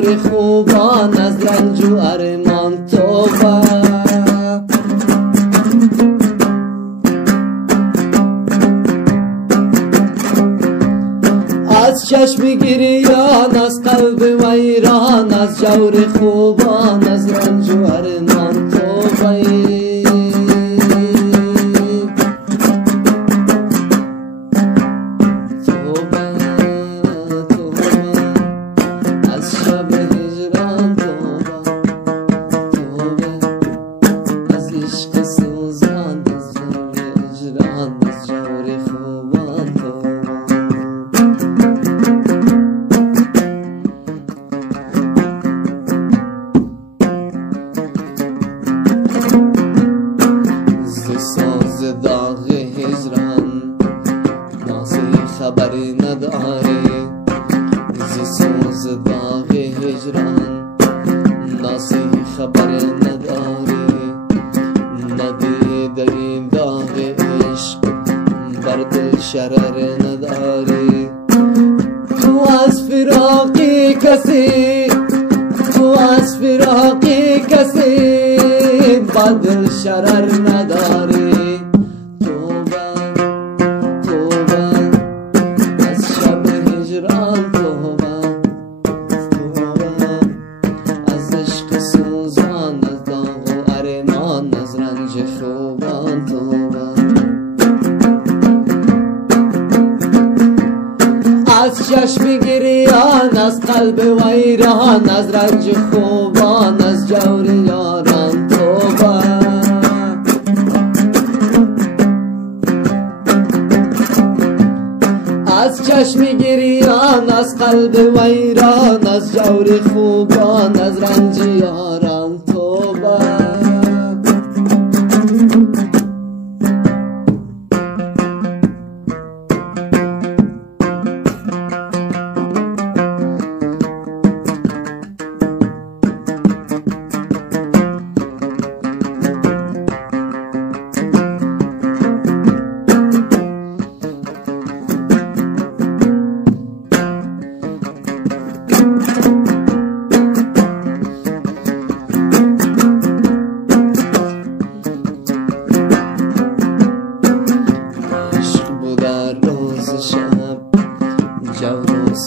جور خوبان از رنج و ارمان توبه. از چشم گریان از قلب ویران از جور خوبان از رنج و ارمان توبه. داغ هجران نازی خبری نداری، ز سوز داغ هجران نازی خبری نداری. ندی در این داغ عشق بر دل شرر نداری. تو از فراقی کسی، تو از فراقی کسی بر دل شرر نداری. از چشم گریان از قلب ویران از رنج خوبان از جور یاران توبه. از چشم گریان از قلب ویران از جور خوبان از رنج یاران توبه.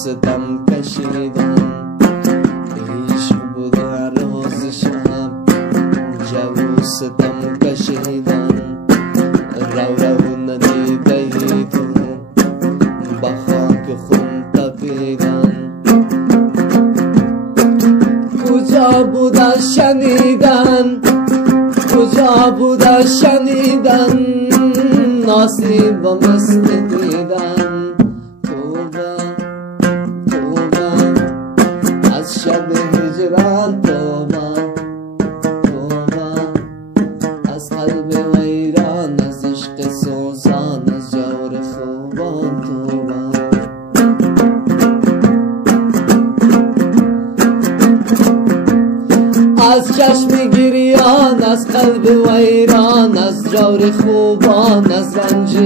ستم کشیدن عشق بود روز شب، جو ستم کشیدن. رو رو ندیده ای تو با خاک خون تپیدن. کجا بوده شنیدن، کجا بوده شنیدن نصیب و مثل دیدن. شب هجران توبه، توبه از قلب ویران از عشق سوزان از جور خوبان توبه. از چشم گریان از قلب ویران از جور خوبان از رنج